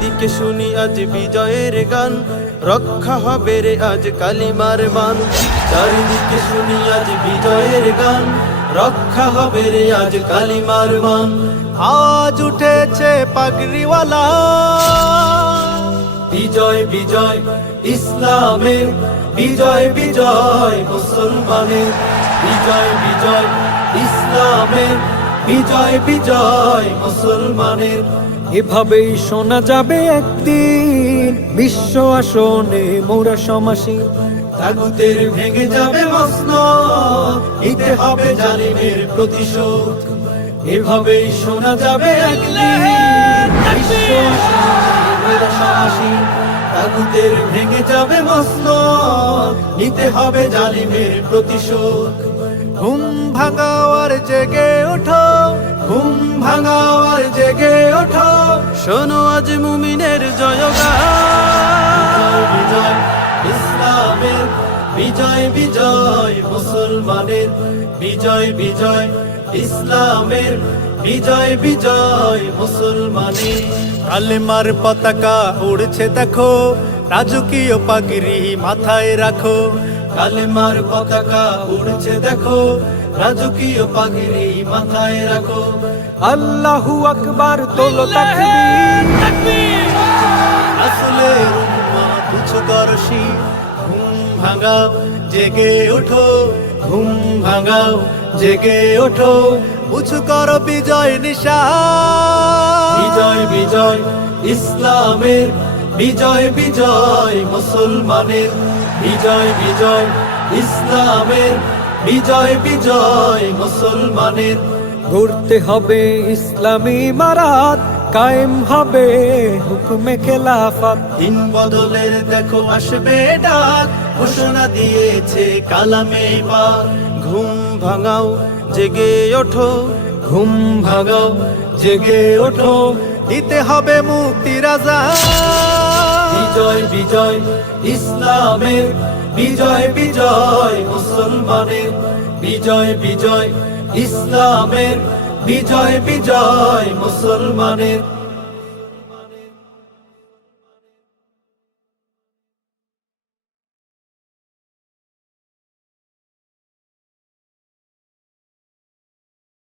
দিকে শুনি আজ বিজয়ের গান, রক্ষা হবে রে আজ কালিমার মান। চারিদিকে শুনি আজ বিজয়ের গান, রক্ষা হবে রে আজ কালিমার মান। আজ উঠেছে পাগড়িওয়ালা, বিজয় বিজয় ইসলামের, বিজয় বিজয় মুসলমানের, বিজয় বিজয় ইসলামের, বিজয় বিজয় মুসলমানের। এভাবেই শোনা যাবে একদিন বিশ্ব আসনে মোরা সমাসী। তাগুতের ভেঙে যাবে মসনদ, নিতে হবে জালিমের প্রতিশোধ। এভাবেই শোনা যাবে একদিন বিশ্ব আসনে মোরা সমাসী। তাগুতের ভেঙে যাবে মসনদ, নিতে হবে জালিমের প্রতিশোধ। ঘুম ভাঙাও আর জেগে ওঠো, ঘুম ভাঙাও আর জেগে ওঠো, শোনো আজ মুমিনের জয়গান। বিজয় ইসলামের, বিজয় বিজয় মুসলমানের, বিজয় বিজয় ইসলামের, বিজয় বিজয় মুসলমানের। কালেমার পতাকা উড়ছে দেখো, রাজকীয় পাগড়ি মাথায় রাখো। কালেমার পতাকা উড়ছে দেখো, রাজকীয় পাগড়ি মাথায় রাখো। আল্লাহু আকবার তোলো তাকবীর, রাসূলের উম্মত উচ্চদর্শী। ঘুম ভাঙাও জেগে ওঠো, ঘুম ভাঙাও জেগে ওঠো, উঁচু করো বিজয় নিশান। বিজয় বিজয় ইসলামের, বিজয় বিজয় মুসলমানের, বিজয় বিজয় ইসলামের, বিজয় বিজয় মুসলমানের। গড়তে হবে ইসলামী মারাত, কায়েম হবে হুকুমে খেলাফত। দিন বদলের দেখো আসবে ডাক, ঘোষণা দিয়েছে কালামে পাক। ঘুম ভাঙাও জেগে ওঠো, ঘুম ভাঙাও জেগে ওঠো, দিতে হবে মুক্তির আযান। বিজয় বিজয় ইসলামের, বিজয় বিজয় মুসলমানের, বিজয় বিজয় ইসলামের, বিজয় বিজয় মুসলমানের।